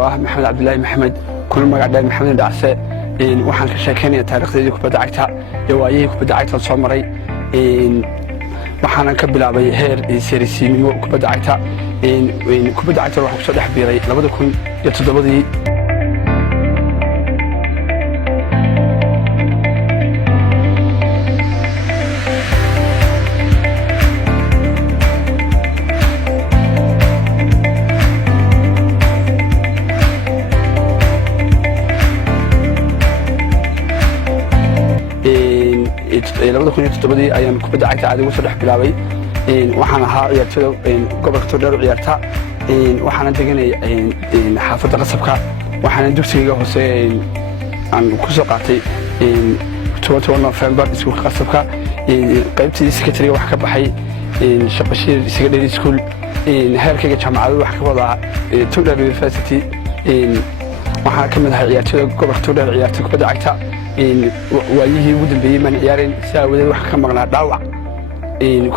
anigoo ah maxamed cabdilaahi maxamed kuna magac dheer maxamed dhacse waxaan ka sheekeynayaa taariikhdeedii kubadda cagta iyo waayihii kubadda cagta soo maray waxaanan ka bilaabay heer seerisiinimo kubadda cagta kubadda cagta waxaan kusoo dhex biiray 2007 ayaan kubadda cagta caadi ugu soo dhex bilaabay waxaan ahaa ciyaartooyda gobolka Togdheer u ciyaarta waxaan deganay xaafadda qasabka waxaan dugsiga hoose aan ku soo qaatay 12 November iskuulka qasabka qaybtii secretary wax ka baxay shaqashii secondary school heerkayga jaamacadda wax ka wada Togdheer University waxaan ka mid ahaa ciyaartooyda gobolka Togdheer ciyaartay kubadda cagta waayihii ugu dambeeyay man ciyaareen si awadeed wax ka maqnaa dhaawac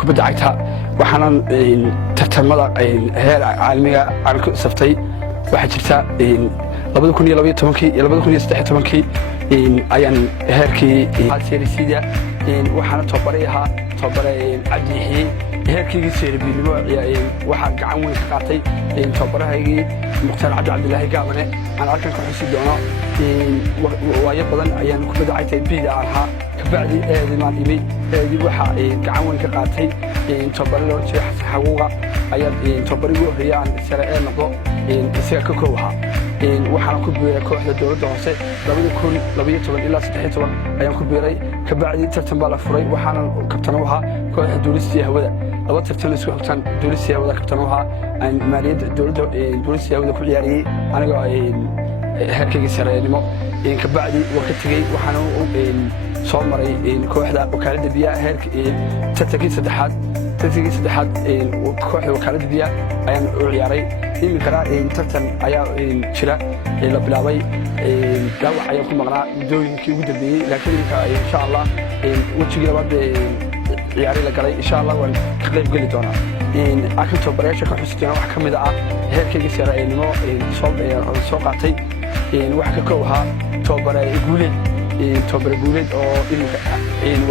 kubadda cagta waxaan tartamada heer caalamiga aan ku saftay waxa jirta 2012 iyo 2013 ayaan heerkii seerisiida waxaan tababaray cabdi heerkii seerbiinimo waxaan gacan weyn ka qaatay tababarahaygii mukhtaar cabdilaahi gaabane aan halkan ka xusi doono waayo badan ayaan kubadda cagta biida ahaa kabacdi eedimaan imay waxa gacan weyn ka qaatay tababare loo jeex xaquuqa ayaan tababarigu horreeyaan sare ee noqdo isaga ka koob ahaa waxaan ku biiray kooxda dowladda hoose 2012 ilaa 13 ayaan ku biiray kabacdi tartan baa la furay waxaan kabtan u ahaa kooxda dowladda hawada laba tartan isku xigtan dowladda hawada kabtan u ahaa aan maaliyadda dowladda hawada ku ciyaariyay aniga heerkayga sareenimo kabacdi waa ka tegey waxaan soo maray kooxda wakaaladda biyaha heerka tartankii saddexaad kooxda wakaaladda biyaha ayaan u ciyaaray iminkana tartan ayaa jira la bilaabay dhaawac ayaan ku maqnaa muddooyinkii ugu dambeeyey laakiin iminka insha allah wejigii labaad ciyaari la galay insha allah waan ka qayb geli doonaa akan tababarayaasha ka xusi doona wax ka mid ah heerkayga sareenimo soo qaatay wax ka koob ahaa tababare guuleed oo iminka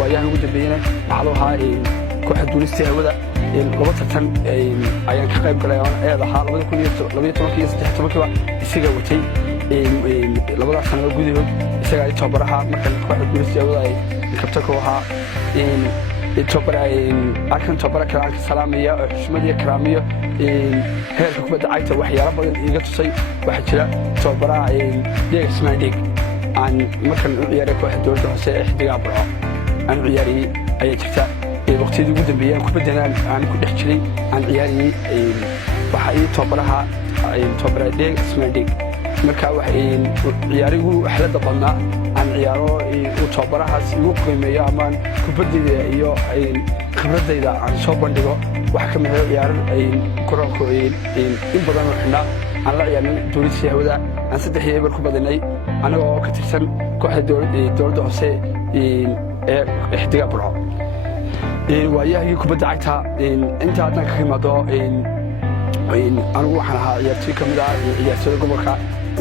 waayahan ugu dambeeyana waxaa loo ahaa kooxda duulista hawada laba tartan ayaan ka qayb galay oon eed ahaa 2012 iyo 13 isaga watay labadaas sano gudahood isaga tababaraha markan kooxda duulista hawada ay kabta ku ahaa arkan tababara kale aan ka salaamaya oo xushmad iyo karaamiyo heerka kubadda cagta waxyaalo badan iiga tusay waxaa jira tababaraha deeg ismaandheeg aan markan u ciyaaray kooxda dowladda hoose ee xidigaa burco aan u ciyaariyey ayaa jirta waqtiyadii ugu dambeeyay kubaddan aan ku dhex jiray aan ciyaariyey waxaa ii tababara deeg ismaandheeg marka ciyaarigu xeelada badnaa aan ciyaaro uu tababarahaas igu qiimeeyo amaan kubaddayda iyo khibradayda aan soo bandhigo waxa ka mid ah ciyaarar garoonka in badan oo xidhnaa aan la ciyaarnay dowladda hawada aan 3 eber ku badanay anagoo ka tirsan kooxda dowladda hoose ee xidigaa burco waayahii kubadda cagta inta haddan ka yimaado anigu waxaan ahaa ciyaartooy ka mid ah ciyaartooyda gobolka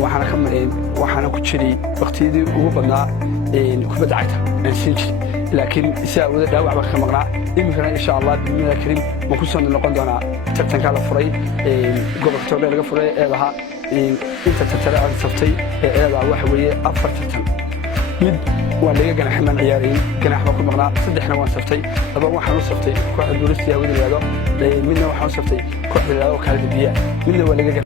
waxaana ku jiray waqtiyadii ugu badnaa kubadda cagta aan siin jiray laakiin si awoodda dhaawac baan ka maqnaa iminkana insha allah bidnida karim waan ku soo noqon doonaa tartankaa la furay gobolka Togdheer laga furay ee lahaa inta tartare aan saftay eeda waxa weeye 4 tartan mid waa laga ganaxay man ciyaariyay ganax baan ku maqnaa 3na waan saftay laba waxaan u saftay kooxda dowladda hawada midna waxaan u saftay kooxda wakaaladda biyaha midna waa laga